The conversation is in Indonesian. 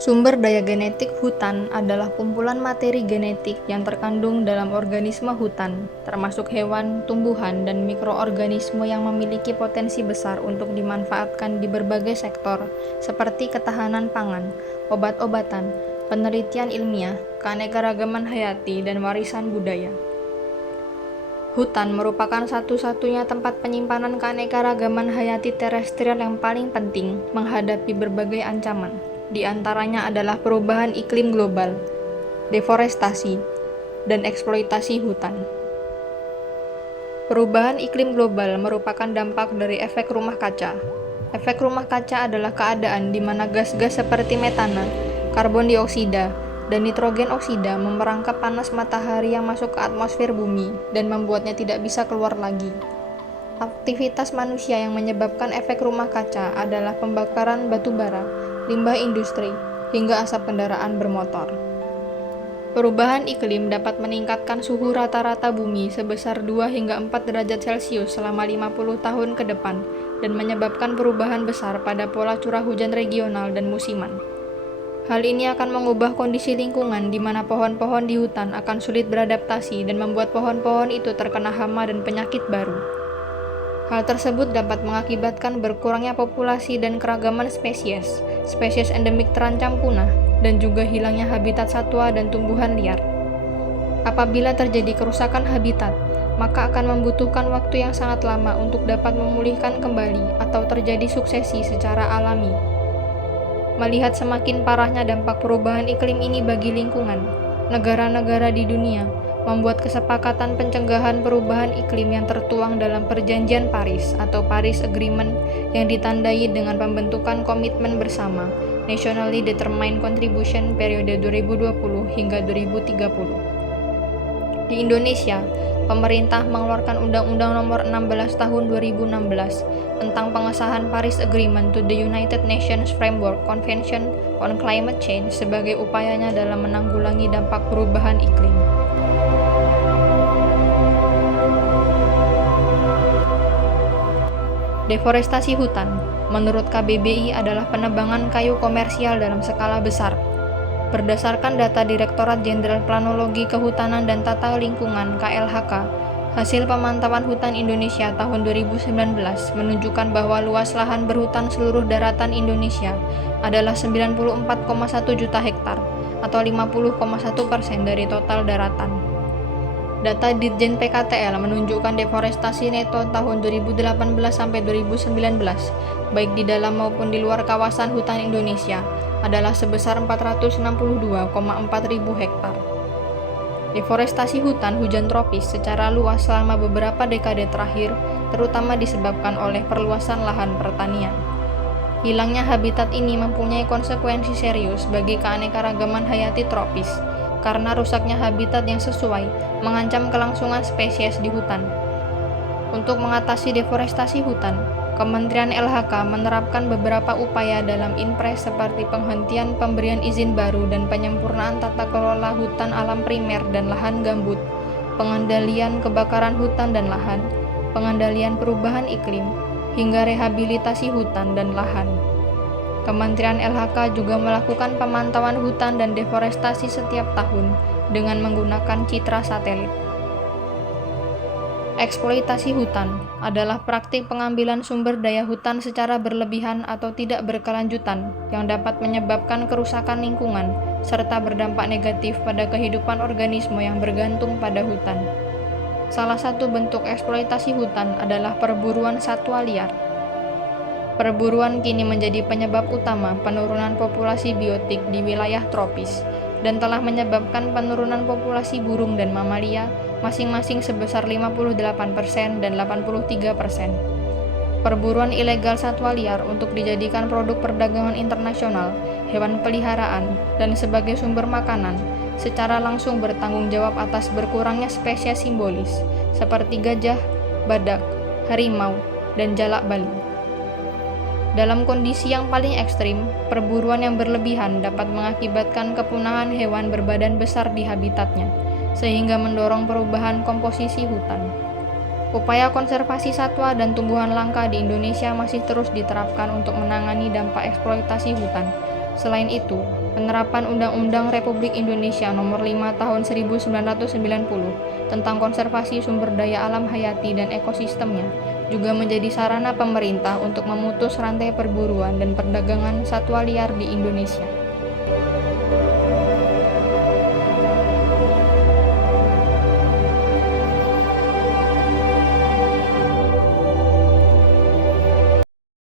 Sumber daya genetik hutan adalah kumpulan materi genetik yang terkandung dalam organisme hutan, termasuk hewan, tumbuhan, dan mikroorganisme yang memiliki potensi besar untuk dimanfaatkan di berbagai sektor, seperti ketahanan pangan, obat-obatan, penelitian ilmiah, keanekaragaman hayati, dan warisan budaya. Hutan merupakan satu-satunya tempat penyimpanan keanekaragaman hayati terestrial yang paling penting menghadapi berbagai ancaman. Di antaranya adalah perubahan iklim global, deforestasi, dan eksploitasi hutan. Perubahan iklim global merupakan dampak dari efek rumah kaca. Efek rumah kaca adalah keadaan di mana gas-gas seperti metana, karbon dioksida, dan nitrogen oksida memerangkap panas matahari yang masuk ke atmosfer bumi dan membuatnya tidak bisa keluar lagi. Aktivitas manusia yang menyebabkan efek rumah kaca adalah pembakaran batu bara, limbah industri, hingga asap kendaraan bermotor. Perubahan iklim dapat meningkatkan suhu rata-rata bumi sebesar 2 hingga 4 derajat Celcius selama 50 tahun ke depan dan menyebabkan perubahan besar pada pola curah hujan regional dan musiman. Hal ini akan mengubah kondisi lingkungan di mana pohon-pohon di hutan akan sulit beradaptasi dan membuat pohon-pohon itu terkena hama dan penyakit baru. Hal tersebut dapat mengakibatkan berkurangnya populasi dan keragaman spesies, spesies endemik terancam punah, dan juga hilangnya habitat satwa dan tumbuhan liar. Apabila terjadi kerusakan habitat, maka akan membutuhkan waktu yang sangat lama untuk dapat memulihkan kembali atau terjadi suksesi secara alami. Melihat semakin parahnya dampak perubahan iklim ini bagi lingkungan, negara-negara di dunia membuat kesepakatan pencegahan perubahan iklim yang tertuang dalam Perjanjian Paris atau Paris Agreement yang ditandai dengan pembentukan komitmen bersama Nationally Determined Contribution periode 2020 hingga 2030. Di Indonesia, pemerintah mengeluarkan Undang-Undang Nomor 16 Tahun 2016 tentang pengesahan Paris Agreement to the United Nations Framework Convention on Climate Change sebagai upayanya dalam menanggulangi dampak perubahan iklim. Deforestasi hutan, menurut KBBI, adalah penebangan kayu komersial dalam skala besar. Berdasarkan data Direktorat Jenderal Planologi Kehutanan dan Tata Lingkungan (KLHK), hasil pemantauan hutan Indonesia tahun 2019 menunjukkan bahwa luas lahan berhutan seluruh daratan Indonesia adalah 94,1 juta hektar atau 50,1% dari total daratan. Data Ditjen PKTL menunjukkan deforestasi neto tahun 2018 sampai 2019, baik di dalam maupun di luar kawasan hutan Indonesia, adalah sebesar 462,4 ribu hektar. Deforestasi hutan hujan tropis secara luas selama beberapa dekade terakhir, terutama disebabkan oleh perluasan lahan pertanian. Hilangnya habitat ini mempunyai konsekuensi serius bagi keanekaragaman hayati tropis, karena rusaknya habitat yang sesuai mengancam kelangsungan spesies di hutan. Untuk mengatasi deforestasi hutan, Kementerian LHK menerapkan beberapa upaya dalam Inpres seperti penghentian pemberian izin baru dan penyempurnaan tata kelola hutan alam primer dan lahan gambut, pengendalian kebakaran hutan dan lahan, pengendalian perubahan iklim, hingga rehabilitasi hutan dan lahan. Kementerian LHK juga melakukan pemantauan hutan dan deforestasi setiap tahun dengan menggunakan citra satelit. Eksploitasi hutan adalah praktik pengambilan sumber daya hutan secara berlebihan atau tidak berkelanjutan yang dapat menyebabkan kerusakan lingkungan serta berdampak negatif pada kehidupan organisme yang bergantung pada hutan. Salah satu bentuk eksploitasi hutan adalah perburuan satwa liar. Perburuan kini menjadi penyebab utama penurunan populasi biotik di wilayah tropis dan telah menyebabkan penurunan populasi burung dan mamalia masing-masing sebesar 58% dan 83%. Perburuan ilegal satwa liar untuk dijadikan produk perdagangan internasional, hewan peliharaan, dan sebagai sumber makanan secara langsung bertanggung jawab atas berkurangnya spesies simbolis seperti gajah, badak, harimau, dan jalak bali. Dalam kondisi yang paling ekstrim, perburuan yang berlebihan dapat mengakibatkan kepunahan hewan berbadan besar di habitatnya, sehingga mendorong perubahan komposisi hutan. Upaya konservasi satwa dan tumbuhan langka di Indonesia masih terus diterapkan untuk menangani dampak eksploitasi hutan. Selain itu, penerapan Undang-Undang Republik Indonesia Nomor 5 Tahun 1990 tentang konservasi sumber daya alam hayati dan ekosistemnya juga menjadi sarana pemerintah untuk memutus rantai perburuan dan perdagangan satwa liar di Indonesia.